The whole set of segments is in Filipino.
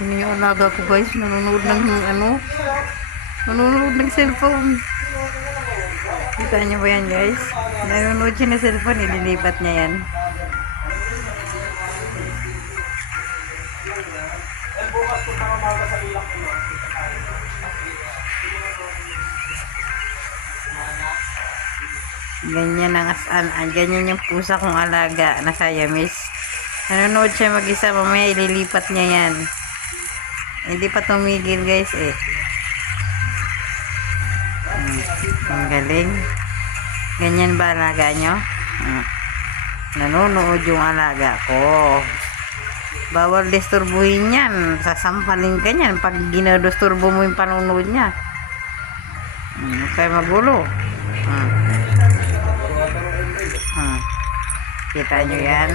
Yun yung alaga ko guys, nanonood ng nanonood ng cellphone. Kita niyo ba yan guys? Nanonood siya ng cellphone, ililipat niya yan. Ganyan ang ganyan yung pusa kong alaga na Siamese. Nanonood siya mag-isa, mamaya ililipat niya yan. Hindi pa tumigil guys eh. Ang galing. Ganyan ba alaga nyo? Nanonood yung alaga ko. Bawal disturbuhin yan. Sasampalin ka yan pag ginadisturbo mo yung panonood niya. Kaya magulo. Kita nyo yan.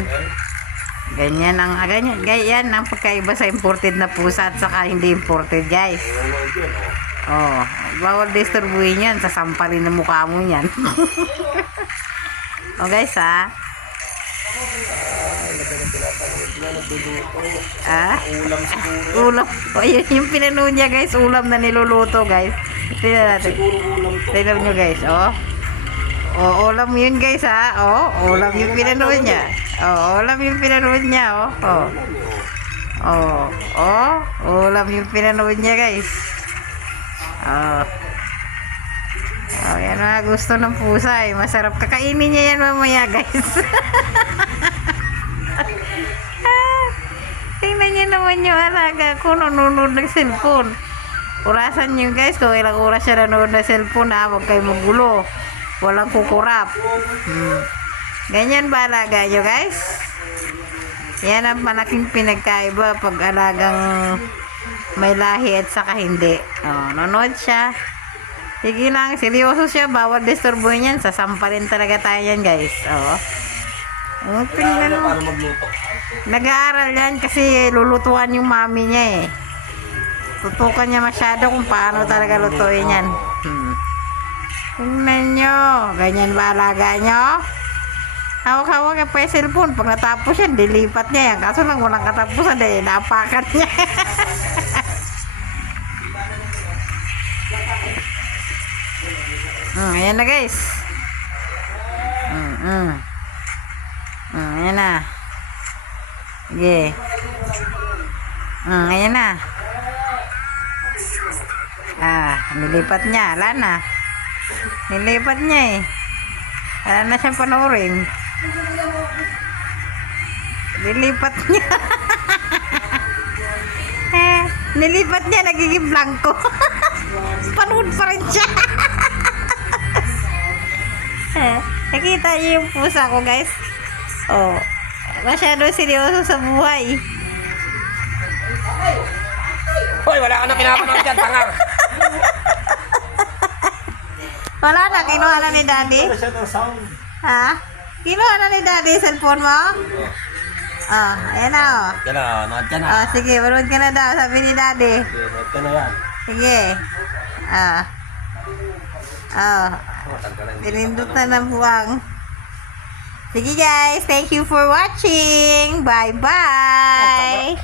Ganyan ang pagkaiba sa imported na pusa at saka hindi imported guys. Bawal disturbuhin yan. Sasampalin ng mukha mo yan. Guys ulam. Ayan yung pinanood niya guys. Ulam na niluluto guys. Tignan natin. Tignan nyo guys. Ulam yun guys ulam yung pinanood niya. Ulam yung pinanood niya ulam yung pinanood niya guys. Yan mga gusto ng pusa eh. Masarap kakainin niya yan mamaya guys. Tingnan niyo naman yung alaga ko nanonood ng cellphone. Orasan niyo guys kung ilang oras siya nanonood ng cellphone huwag kayo magulo. Walang kukurap. Ganyan ba alaga nyo guys? Yan ang malaking pinagkaiba pag alagang may lahi at saka hindi. Nanonood siya. Sige lang, seryoso siya. Bawal disturbuhin yan. Sasampalin talaga tayo yan guys. Nag-aaral yan kasi lulutuan yung mami niya eh. Tutukan niya masyado kung paano talaga lutuin yan. Tingnan nyo. Ganyan ba alaga nyo? Hawak-hawak yung pa yung cellphone. Pag natapos yan, dilipat niya yan. Kaso lang walang katapusan dahil napakan niya. Ayan na guys. Ayan na. Sige. Ayan na. Nilipat niya. Wala na. Nilipat niya eh. Wala na siyang panoorin. Nilipat niya. Nilipat niya. Nagiging blanco. Panood pa rin siya. Nakita niyo yung pusa ko guys. Masyado seryoso sa buhay. Hoy, wala ka na pinapanood dyan, tangang. Wala na, kinuha na ni daddy. Kinuha na ni daddy cellphone mo? Ayan na Yan na. sige, manood ka na daw, sabi ni daddy. Nood ka na yan. Sige. Pinindot na ng buwang. Sige guys, thank you for watching. Bye bye.